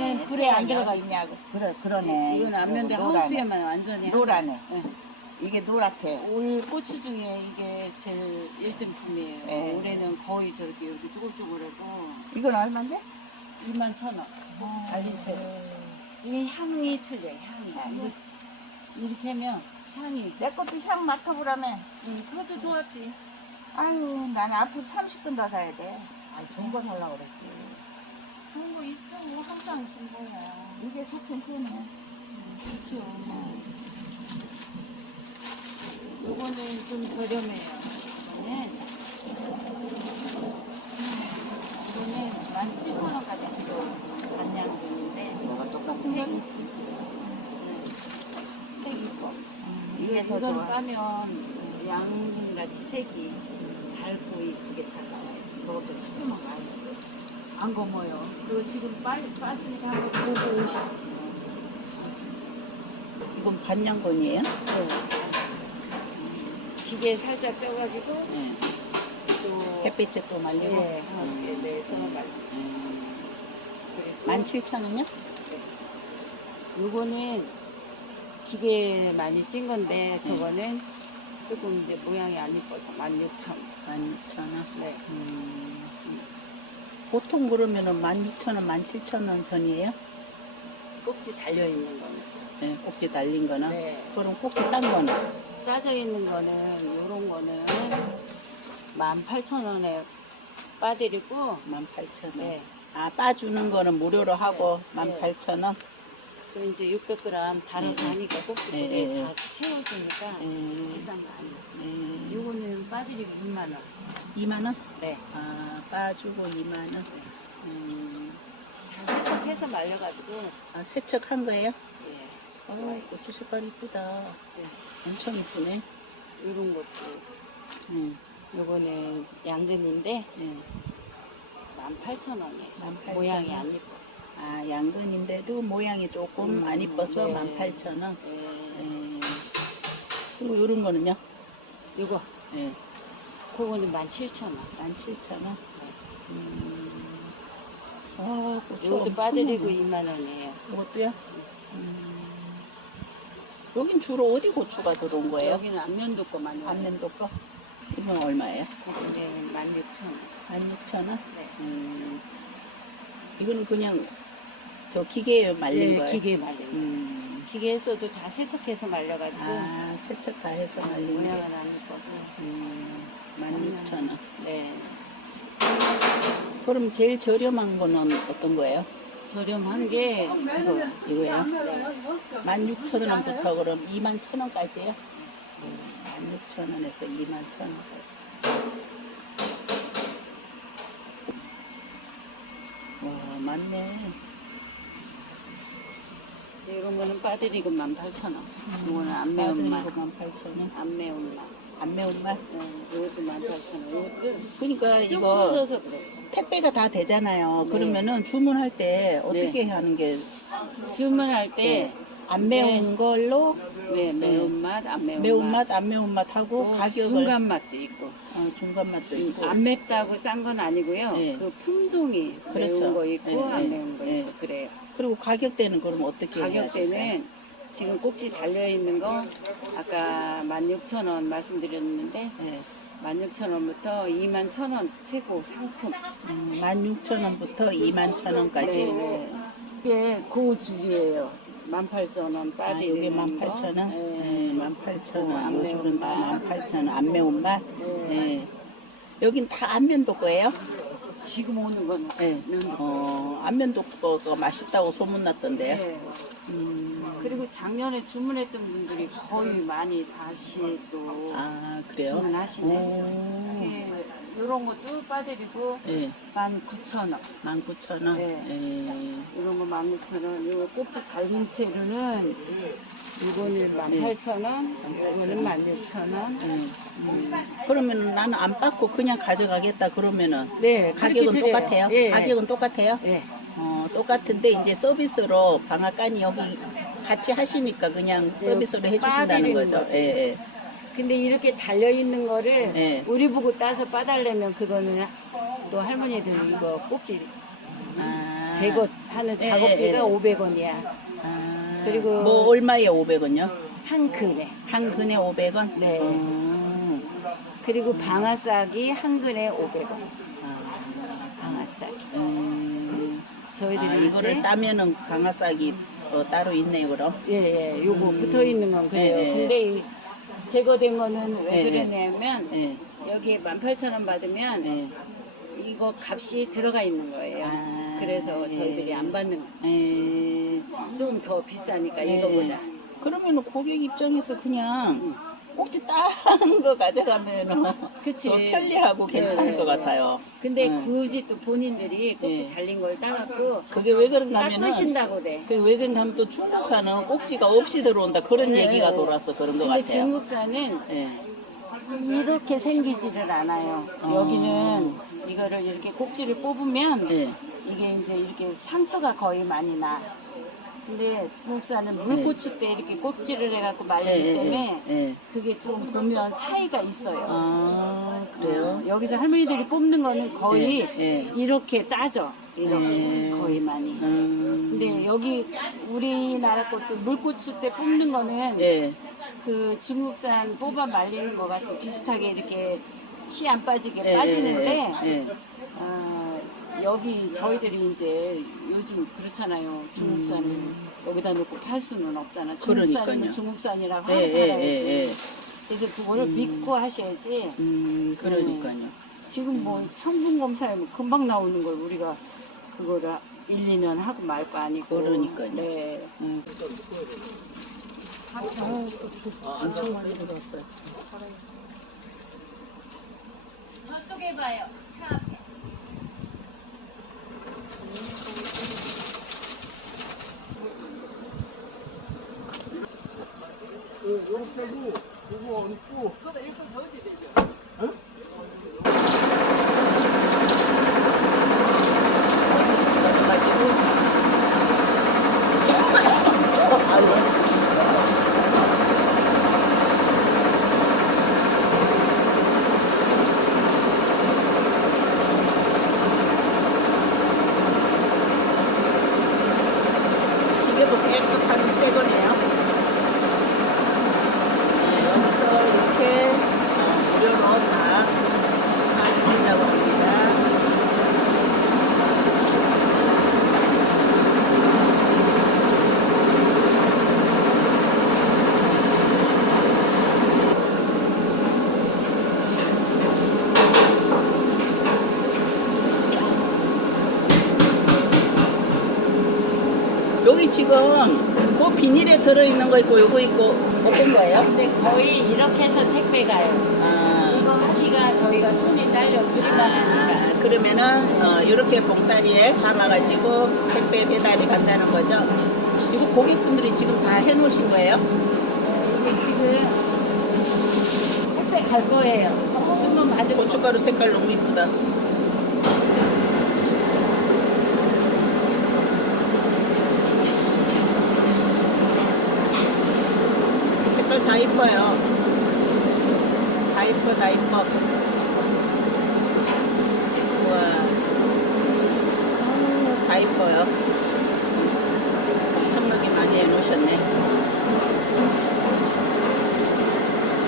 이거는 불에 안 들어가. 있냐고. 그래 그러네. 이건 안면대 이거 노라네. 하우스에만 완전히 노라네. 네. 이게 노랗대. 올 고추 중에 이게 제일 1등품이에요. 네. 올해는 거의 저렇게 이렇게 쪼글쪼글하고 이건 얼마인데? 2만 천 원. 알리채. 이게 향이 틀려요. 향이. 향이. 이렇게 하면 향이. 내 것도 향 맡아보라며. 음, 그것도 좋았지. 아유, 나는 앞으로 30근 더 사야 돼. 아, 좋은 거 살라고 그랬지. 좋은 거 있죠. 뭐 항상 좋은 거야. 이게 좋긴 좋네. 좋죠. 요거는 좀 저렴해요. 이거는 이거는 17,000원까지 들어요. 반양근인데 뭐가 똑같은 색 거니? 이쁘지. 색 이뻐. 이게 더 이건 좋아. 빠면 양같이 색이 밝고 이쁘게 잘 나와요. 저것도 조금만 가요. 안 검어요. 그거 지금 빠, 빻으니까 한번 보고 오시고. 이건 반년건이에요? 네. 기계 살짝 쪄가지고 네. 또 햇빛에 또 말리고. 네, 하우스에 내서 말. 그리고 17,000원이요? 요거는 기계 많이 찐 건데 저거는 조금 이제 모양이 안 이뻐서 16,000원. 16,000원. 네. 음. 보통 그러면은 16,000원, 17,000원 선이에요? 꼭지 달려 있는 거는. 네, 꼭지 달린 거는. 네. 그럼 꼭지 딴 거는? 따져 있는 거는 요런 거는 18,000원에 빠드리고 18,000원. 네. 아, 빠주는 거는 무료로 하고 네. 18,000원? 그 이제 600g 달아서 네. 하니까 꼭지 네, 네. 다 채워주니까 음. 비싼 거 아니에요. 네. 요거는 빠드리고 2만 원. 2만원? 네. 아, 빠주고 2만원. 음. 다 세척해서 말려가지고 아, 세척한 거예요? 예. 어. 고추 색깔 이쁘다. 네. 엄청 이쁘네. 요런 것도 음. 요거는 양근인데 네. 18,000원이에요. 18,000원. 모양이 안 예뻐. 아, 양근인데도 모양이 조금 음, 안 이뻐서 네. 18,000원. 예. 네. 그리고 이런 거는요? 요거 네. 그거는 17,000원. 17,000원. 음. 아, 고추 엄청 빠드리고 많네. 2만 원이에요. 이것도요? 음. 여긴 주로 어디 고추가 들어온 거예요? 여기는 안면도 거만 안면도 거? 이건 얼마예요? 그거는 16,000원. 16,000원? 네. 음. 이거는 그냥 저 기계에 말린 네, 거예요? 기계 거. 음. 기계에서도 다 세척해서 말려가지고 아, 세척 다 해서 말린 거. 모양은 안 예뻐도. 음, 16,000원. 네. 그럼 제일 저렴한 거는 어떤 거예요? 저렴한 게 이거. 이거요? 16,000원부터 그럼 21,000원까지요? 16,000원에서 21,000원까지. 와, 맞네. 이런 거는 빠드리고 18,000원. 이거는 안 매운 맛. 18,000원. 안 매운 맛. 안 매운 맛? 네, 이것도 18,000원. 이것도 그러니까 좀 이거 그래. 택배가 다 되잖아요. 네. 그러면은 주문할 때 어떻게 하는 게 주문할 때안 매운 걸로 네, 매운맛, 안 매운맛. 매운맛, 안 매운맛 하고 또 가격을 중간 맛도 있고. 어, 중간 맛도 있고 안 맵다고 싼 건 아니고요. 네. 그 품종이 그렇죠. 매운 거 있고 네, 안 네, 매운 거 네. 있고 그래요. 그리고 가격대는 그럼 어떻게 해야 될까요? 가격대는 지금 꼭지 달려 있는 거 아까 16,000원 말씀드렸는데 네. 16,000원부터 21,000원 최고 상품. 음, 16,000원부터 21,000원까지 네. 이게 고줄이에요. 18,000원 아, 빠디. 이게 18,000원? 네, 어, 18,000원. 안 요줄은 다 매운 18,000원. 안 매운 맛? 네. 네. 여긴 다 안면도 거예요? 지금 오는 거는 네. 어, 안면도 거가 맛있다고 소문났던데요? 네. 음, 그리고 작년에 주문했던 분들이 거의 많이 다시 또 아, 그래요? 주문하시네. 오. 이런 것도 빠드리고 네. 19,000원. 19,000원. 네. 네. 이런 거 16,000원. 이거 꼭지 달린 채로는 이거는 18,000원. 이거는 16,000원. 네. 그러면 나는 안 받고 그냥 가져가겠다 그러면은 네, 가격은 드려요. 똑같아요? 예. 가격은 똑같아요? 네. 어, 똑같은데 이제 서비스로 방앗간이 여기 같이 하시니까 그냥 서비스로 해주신다는 빠드리는 거죠. 거지. 예, 예. 근데 이렇게 달려 있는 거를 네. 우리 보고 따서 빠달려면 그거는 또 할머니들 이거 꼭지 아, 제거하는 예, 작업비가 예, 예. 500원이야. 아, 그리고- 뭐 얼마에 500원요? 한 근에. 한 근에 500원? 네. 음. 그리고 방아 싸기 한 근에 500원. 아, 방아 싸기. 음. 저희들이 아, 이제 이거를 따면은 방아싸기 어, 따로 있네요, 그럼. 예, 예, 요거 음. 붙어 있는 건 그래요. 예, 예. 근데 이 제거된 거는 왜 예, 예. 그러냐면 예, 여기에 18,000원 받으면 예. 이거 값이 들어가 있는 거예요. 아, 그래서 예. 저희들이 안 받는 예. 좀 더 비싸니까 예. 이거보다. 그러면은 고객 입장에서 그냥 꼭지 딴거 가져가면은 그치. 더 편리하고 괜찮을 네, 것 네. 같아요. 근데 음. 굳이 또 본인들이 꼭지 예. 달린 걸 따갖고 그게 왜 그런가 하면은 깎으신다고 돼. 그게 왜 그런가 하면 또 중국산은 꼭지가 없이 들어온다 그런 네. 얘기가 돌아서 그런 것 근데 같아요. 중국산은 예. 이렇게 생기지를 않아요. 어. 여기는 이거를 이렇게 꼭지를 뽑으면 예. 이게 이제 이렇게 상처가 거의 많이 나. 근데 중국산은 물 꽂힐 때 이렇게 꼭지를 해갖고 예, 말리기 예, 때문에 예, 예. 그게 좀 보면 차이가 있어요. 아, 그래요? 어, 여기서 할머니들이 뽑는 거는 거의 예, 예. 이렇게 따져. 이렇게 예. 거의 많이. 음. 근데 여기 우리나라 것도 물 꽂힐 때 뽑는 거는 예. 그 중국산 뽑아 말리는 거 같이 비슷하게 이렇게 씨 안 빠지게 예, 빠지는데 예, 예. 어, 여기 저희들이 이제 요즘 그렇잖아요. 중국산을 여기다 놓고 팔 수는 없잖아. 중국산은 음. 그러니까요. 중국산이라고 예, 하고 예, 팔아야지. 예, 예. 그래서 그거를 믿고 하셔야지. 음, 그러니까요. 지금 뭐 성분 검사에 뭐 금방 나오는 걸 우리가 그거를 1, 2년 하고 말 거 아니고. 그러니까요. 네. 음. 아, 또 주- 엄청 많이 들어왔어요. 저쪽에 봐요. 차 앞에. 这路，不 rùa. 지금 그 비닐에 들어있는 거 있고 요거 있고 어떤 거예요? 근데 거의 이렇게 해서 택배 가요. 아, 이거 하기가 저희가 손이 딸려 둘이만 하니까. 아, 그러면은 어, 이렇게 봉다리에 담아가지고 택배 배달이 간다는 거죠. 이거 고객분들이 지금 다 해놓으신 거예요? 이게 지금 택배 갈 거예요. 주문 받을 거. 고춧가루 색깔 너무 이쁘다. 다 이뻐요. 다 이뻐, 다 이뻐. 우와. 다 이뻐요. 엄청나게 많이 해놓으셨네.